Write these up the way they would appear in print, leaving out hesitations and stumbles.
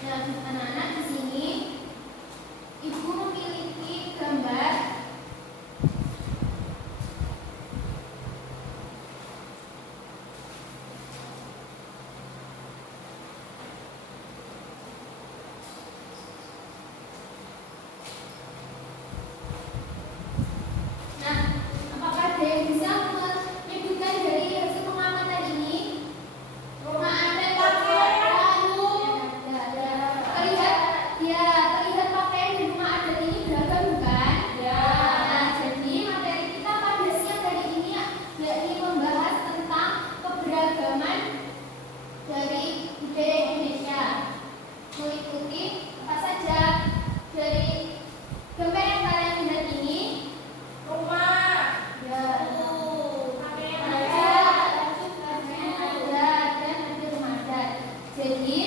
Nah, anak-anak di sini Ibu memiliki gambar dari budaya Indonesia. Meliputi apa saja? Dari gambar yang kalian lihat ini, rumah, ya, pakaian adat, dan ada rumah adat. Jadi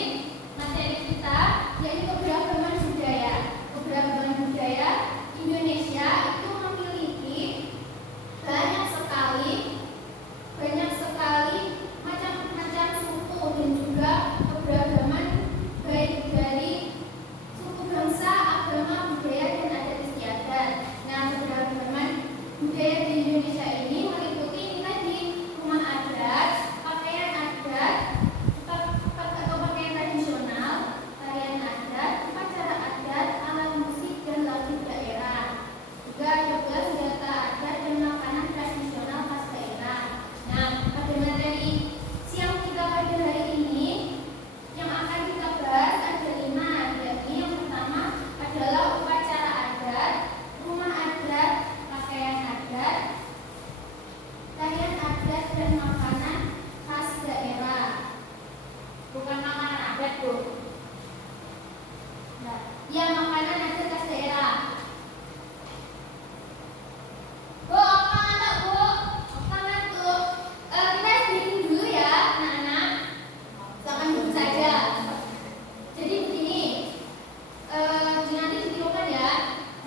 materi kita yaitu keberagaman budaya. Keberagaman budaya Indonesia itu memiliki banyak sekali macam-macam suku dan juga keberagaman baik dari suku bangsa, agama, budaya, dan adat istiadat. Nah, keberagaman budaya di Indonesia ini meliputi ini tadi, rumah adat, pakaian adat, atau pakaian tradisional, tarian adat, upacara adat, alat musik, dan lagu daerah. Juga ada senjata adat dan makanan tradisional khas daerah. Nah, pada materi siang kita pada hari ini yang akan kita bahas ada 5, yakni yang pertama adalah upacara adat, rumah adat, pakaian adat, tarian adat, dan makanan khas daerah. Bukan makanan adat, Bu. Nah, ya, makanan adat khas daerah. Bu, apa ngantuk, Bu? Apa ngantuk? Kita sedikit dulu ya, anak-anak. Silakan duduk saja. Jadi begini, nanti ditirukan ya.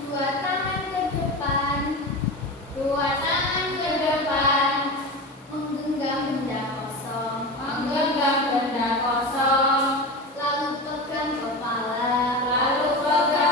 2 tangan ke depan, 2 tangan ke depan, menggenggam benda kosong, menggenggam benda kosong, lalu pegang kepala, lalu pegang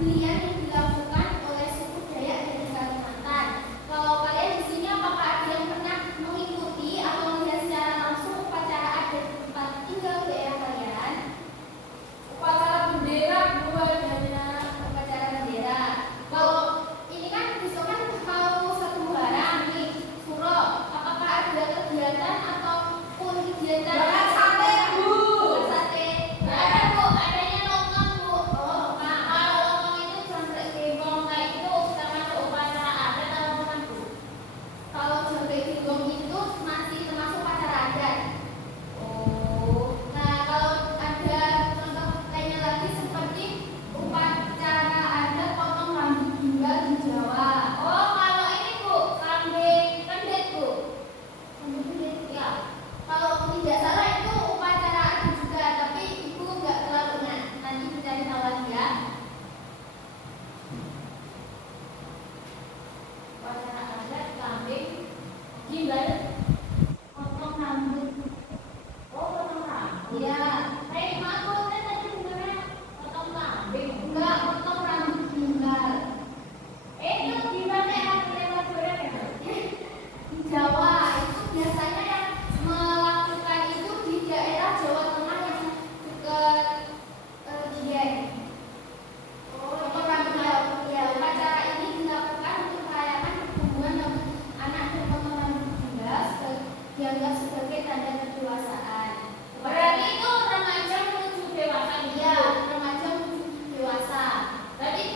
pilihan yang dilakukan oleh suku Dayak dari Kalimantan. Kalau kalian di sini apakah ada yang pernah mengikuti atau melihat secara langsung upacara adat tempat tinggal daerah kalian? Upacara bendera adanya. Upacara bendera. Kalau ini kan besok kan mau 1 Muharram nih, Suro. Apakah ada kegiatan ataupun kegiatan? Bakar sate, Bu. Bakar sate. Nggak ada, Bu. Adanya lontong, Bu. Oh, kalau lontong itu jamrek gembong kayak itu termasuk upacara adat atau bukan, Bu? Kalau jamrek gembong itu masih termasuk upacara adat. Oh, nah kalau ada contoh lainnya lagi seperti upacara adat potong rambut gimbal di Jawa. Oh, kalau ini, Bu, kambing pendet, Bu. Kambing pendet, ya. Kalau tidak salah itu upacara adat juga, tapi Ibu nggak terlalu ingat. Nanti dicari tahu lagi ya. Upacara adat kambing gimbal potong rambut. Oh, potong rambut. Iya. Aku kan tadi sebenarnya potong kambing. Enggak, potong rambut gimbal. Itu gimana ya? Lewat sore ya? Di Jawa itu biasanya yang melakukan itu di daerah Jawa Tengah yang dekat Dieng. Potong rambut ya, upacara ini dilakukan untuk merayakan pertumbuhan rambut anak dan potong rambut gimbal dianggap sebagai tanda kedewasaan. Berarti itu remaja menuju dewasa gitu. Iya, remaja menuju dewasa. Berarti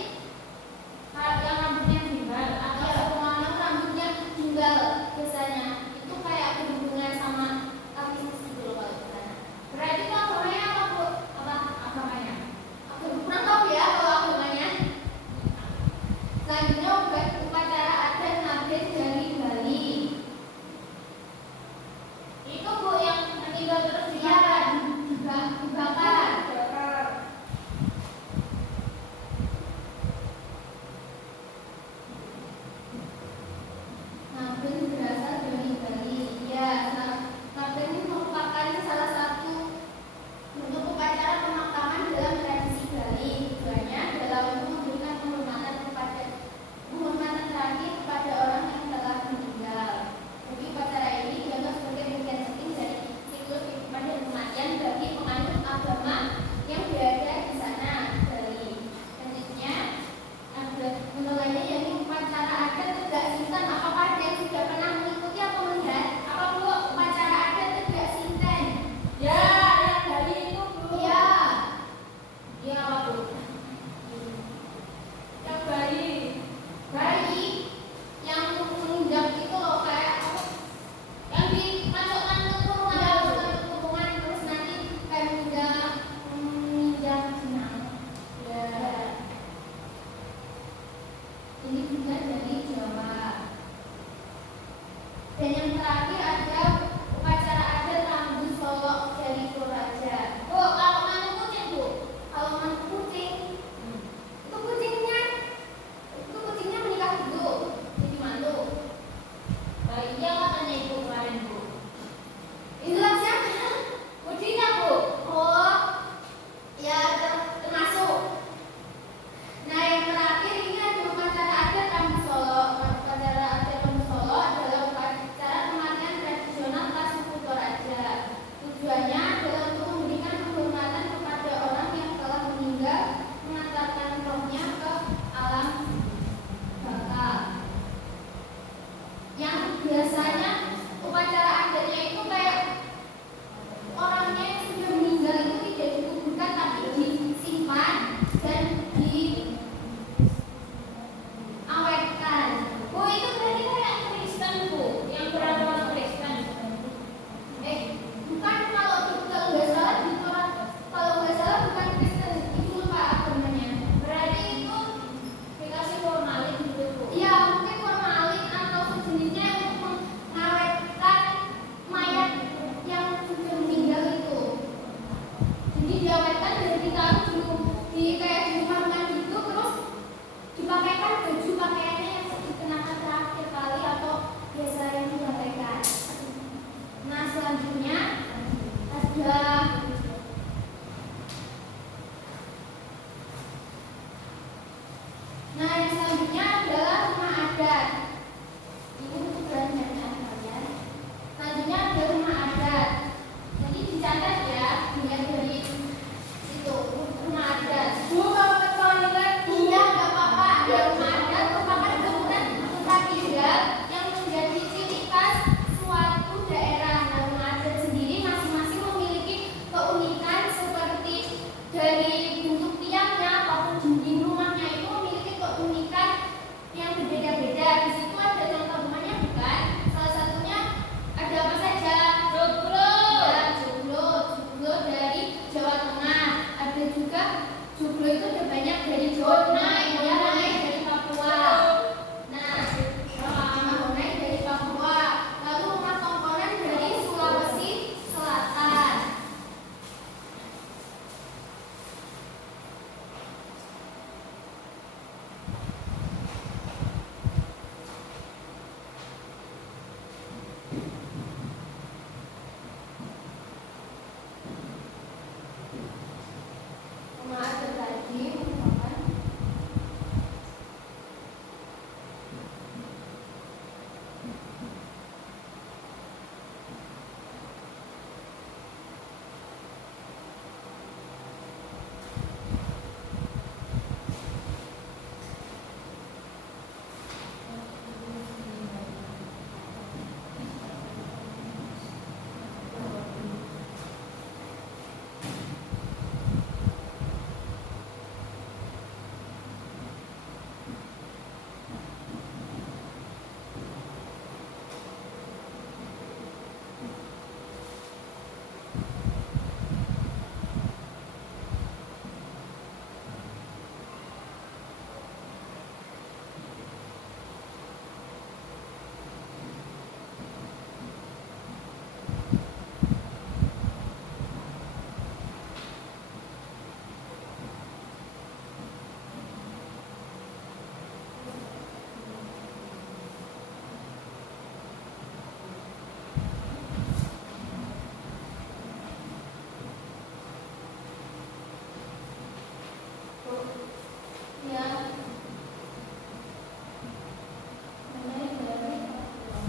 yang rambutnya gimbal atau Iya, orang rambutnya gimbal biasanya itu kayak berhubungan sama kaki sisi gitu loh kalau di sana. berarti itu agamanya apa, Bu? Apa? Agamanya? Aku kurang tahu ya kalau agamanya. Selanjutnya upacara adat Naben dari Bali. Itu, Bu, yang meninggal terus Iya, dibakar. dibakar. Naben berasal dari Bali. Ya, Naben ini merupakan salah satu bentuk upacara pemakaman dalam tradisi Bali. Tujuannya adalah untuk memberikan penghormatan terakhir kepada orang yang telah meninggal. Jadi upacara ini dianggap sebagai bagian penting dari siklus kehidupan dan kematian bagi penganut agama yang berada di sana, Bali. Selanjutnya ada bentuk lainnya yaitu upacara adat Tegak Sinten. Apakah ada yang sudah pernah mengikuti atau melihat? Apa, Bu, upacara adat Tegak Sinten? Ya, yang Bali itu, Bu. Iya. Iya, apa, Bu? Yang Bali. Bayi yang menginjak itu loh kayak apa? Yang dimasukkan ke kurungan. Ya, bukan hubungan terus nanti kayak menginjak jenang. Ya. Ini juga dari Jawa. Dan yang terakhir ada upacara adat Rambu Solo dari Toraja. Bu, kalau mantu kucing, Bu. Kalau mantu kucing, itu kucingnya menikah dulu jadi mantu. Nah, iya katanya Ibu kemarin, Bu. Itulah siapa? Kucingnya, Bu. Oh, ya termasuk. Nah, yang terakhir ini ada upacara adat Rambu Solo. Upacara adat Rambu Solo adalah upacara kematian Nah, yang selanjutnya adalah rumah adat. Ini untuk pelajaran kalian. Selanjutnya ada rumah adat. Jadi dicatat ya, dilihat dari situ rumah adat. Bu, kalau ketahuan iya nggak apa-apa. Ya, rumah adat merupakan bangunan tempat tinggal yang menjadi ciri khas suatu daerah. Nah, rumah adat sendiri masing-masing memiliki keunikan seperti dari bentuk tiangnya ataupun dinding rumahnya itu memiliki keunikan yang berbeda-beda. Di situ ada contoh rumahnya bukan? Salah satunya ada apa saja? Joglo. Ya, joglo dari Jawa Tengah. Ada juga joglo itu ada banyak dari Jawa Tengah, Mahonai dari Papua. Nah, Mahonai dari Papua. Lalu rumah tongkonan dari Sulawesi Selatan. Rumah adat tadi merupakan ya Mahonai dari Papua.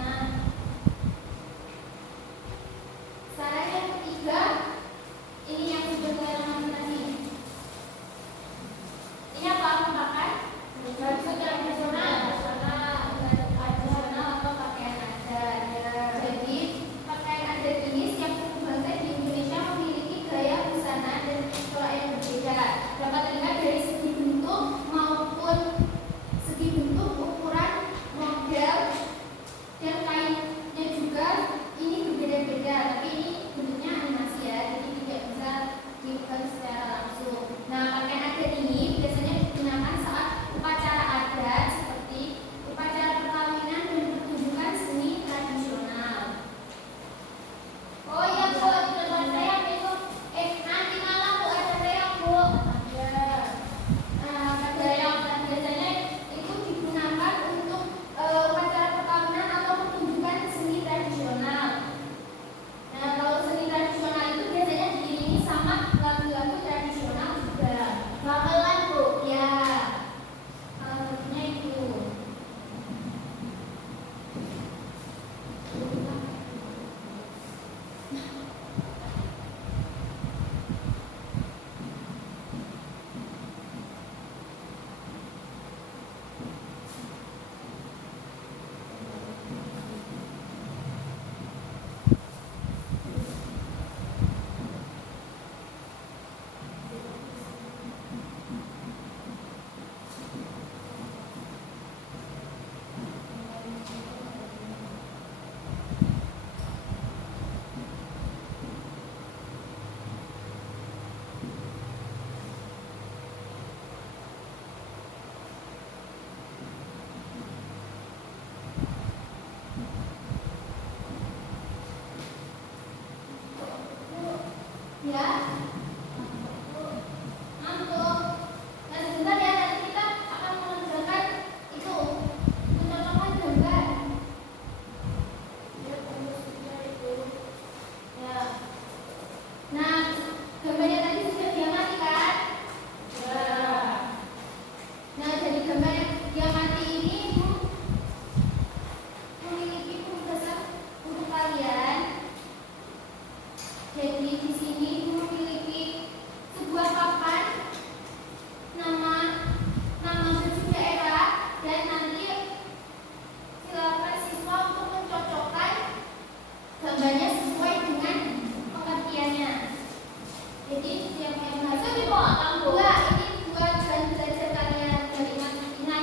Nah, saran yang ketiga, ini yang sudah saya lakukan tadi. Ini apa merupakan? gambar yang mati ini memiliki penugasan untuk kalian. Jadi di sini memiliki sebuah papan, nama baju daerah, dan nanti silakan siswa untuk mencocokkan gambarnya sesuai dengan pengertiannya. Jadi yang bahasa Itu dipotong, Bu. enggak, ini buat bahan belajar kalian dari matematika.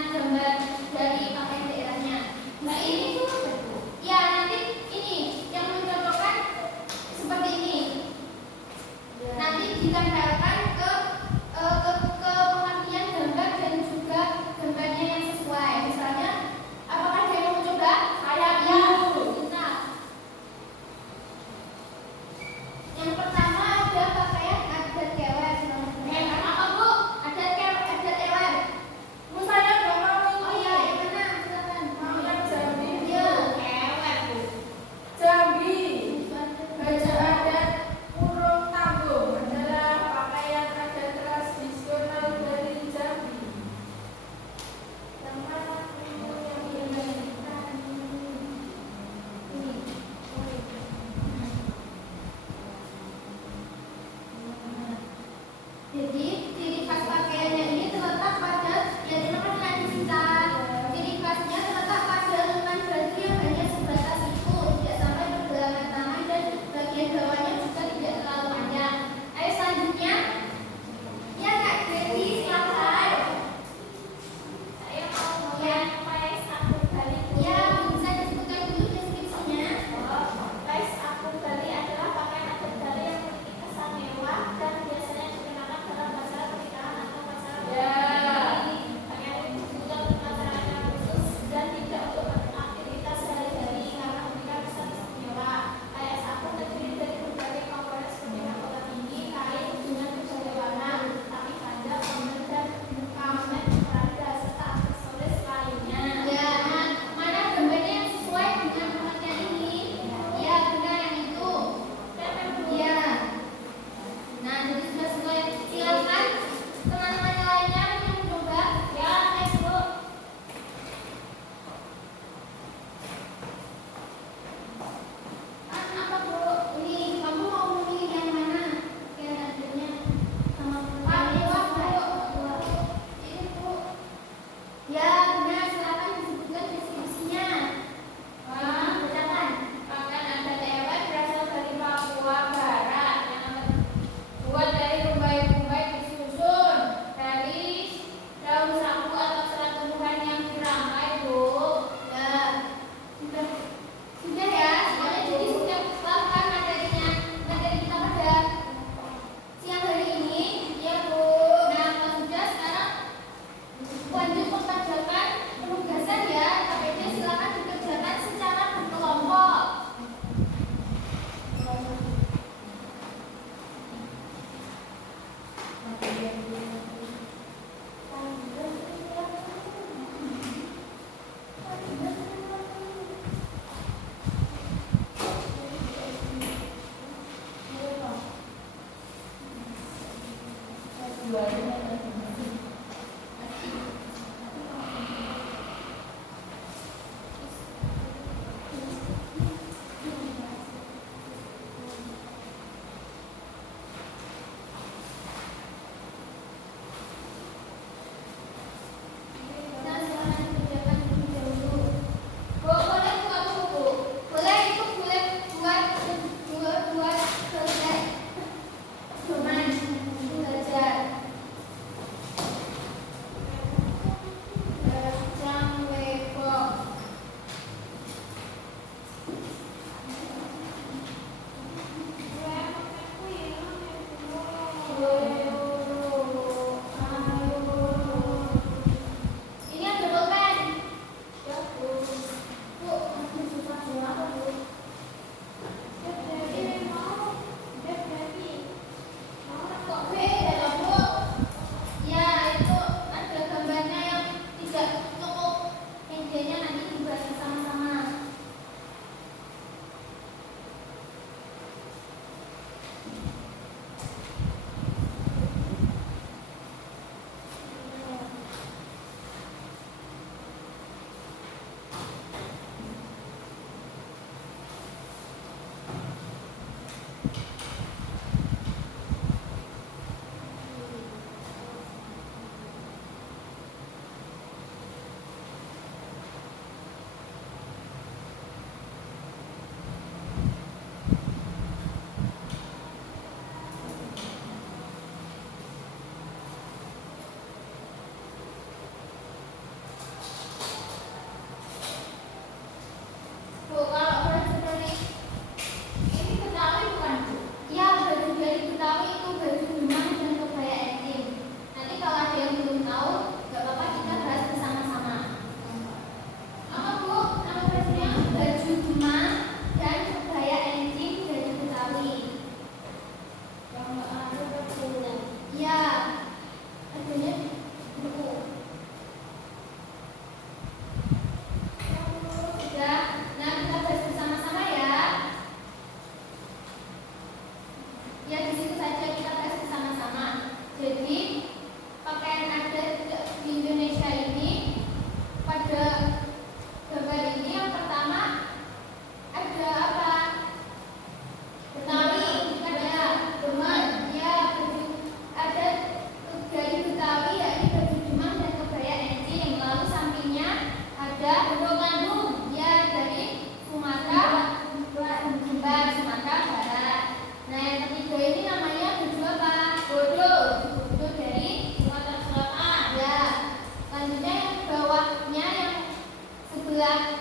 Dua,